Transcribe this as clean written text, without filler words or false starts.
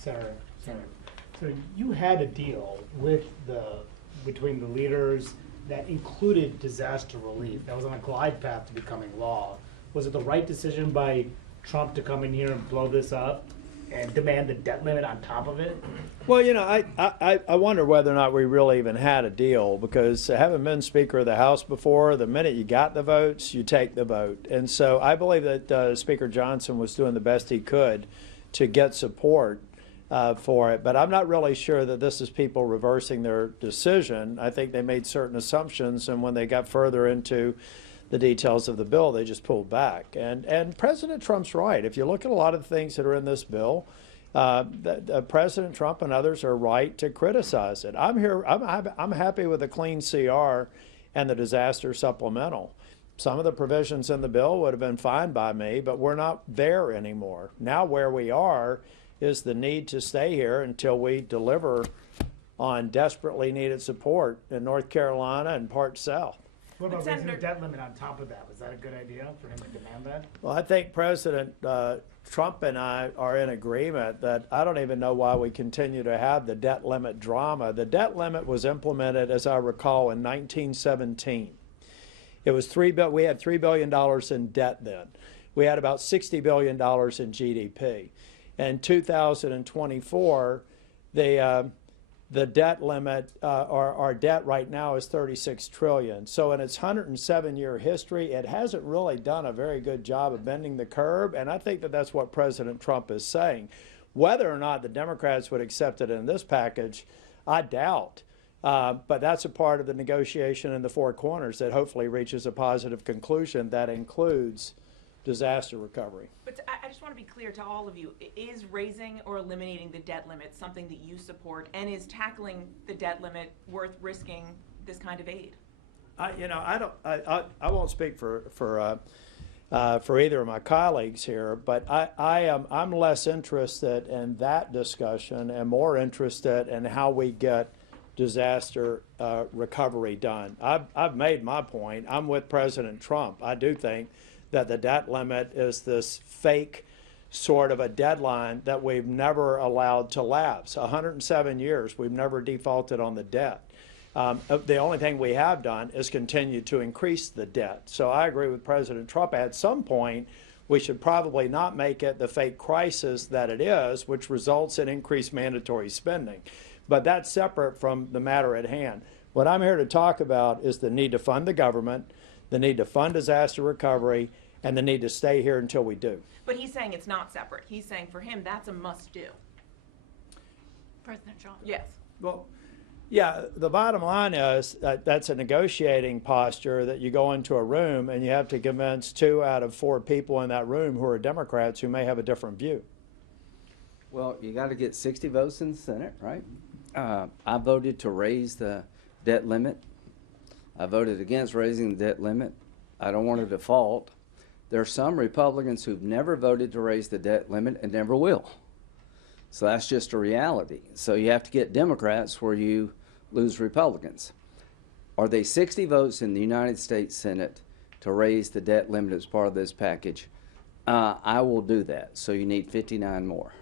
Senator, so you had a deal with between the leaders that included disaster relief. That was on a glide path to becoming law. Was it the right decision by Trump to come in here and blow this up and demand the debt limit on top of it? Well, you know, I wonder whether or not we really even had a deal, because having been Speaker of the House before, the minute you got the votes, you take the vote. And so I believe that Speaker Johnson was doing the best he could to get support for it. But I'm not really sure that this is people reversing their decision. I think they made certain assumptions, and when they got further into the details of the bill, they just pulled back. And President Trump's right. If you look at a lot of the things that are in this bill, President Trump and others are right to criticize it. I'm happy with the clean CR and the disaster supplemental. Some of the provisions in the bill would have been fine by me, but we're not there anymore. Now where we are is the need to stay here until we deliver on desperately needed support in North Carolina and parts south. What about raising the debt limit on top of that? Was that a good idea for him to demand that? Well, I think President Trump and I are in agreement that I don't even know why we continue to have the debt limit drama. The debt limit was implemented, as I recall, in 1917. It was we had $3 billion in debt then. We had about $60 billion in GDP. In 2024, the debt limit, our debt right now is $36 trillion. So in its 107-year history, it hasn't really done a very good job of bending the curve, and I think that that's what President Trump is saying. Whether or not the Democrats would accept it in this package, I doubt. But that's a part of the negotiation in the four corners that hopefully reaches a positive conclusion that includes disaster recovery. But I just want to be clear to all of you, is raising or eliminating the debt limit something that you support, and is tackling the debt limit worth risking this kind of aid? I won't speak for either of my colleagues here, but I'm less interested in that discussion and more interested in how we get disaster recovery done. I've made my point. I'm with President Trump. I do think that the debt limit is this fake sort of a deadline that we've never allowed to lapse. 107 years, we've never defaulted on the debt. The only thing we have done is continue to increase the debt. So I agree with President Trump. At some point, we should probably not make it the fake crisis that it is, which results in increased mandatory spending. But that's separate from the matter at hand. What I'm here to talk about is the need to fund the government, the need to fund disaster recovery, and the need to stay here until we do. But he's saying it's not separate. He's saying for him that's a must-do. President Trump. Yes. Well, yeah, the bottom line is that's a negotiating posture that you go into a room and you have to convince 2 out of 4 people in that room who are Democrats who may have a different view. Well, you got to get 60 votes in the Senate, right? I voted to raise the debt limit. I voted against raising the debt limit. I don't want to default. There are some Republicans who've never voted to raise the debt limit and never will. So that's just a reality. So you have to get Democrats where you lose Republicans. Are they 60 votes in the United States Senate to raise the debt limit as part of this package? I will do that. So you need 59 more.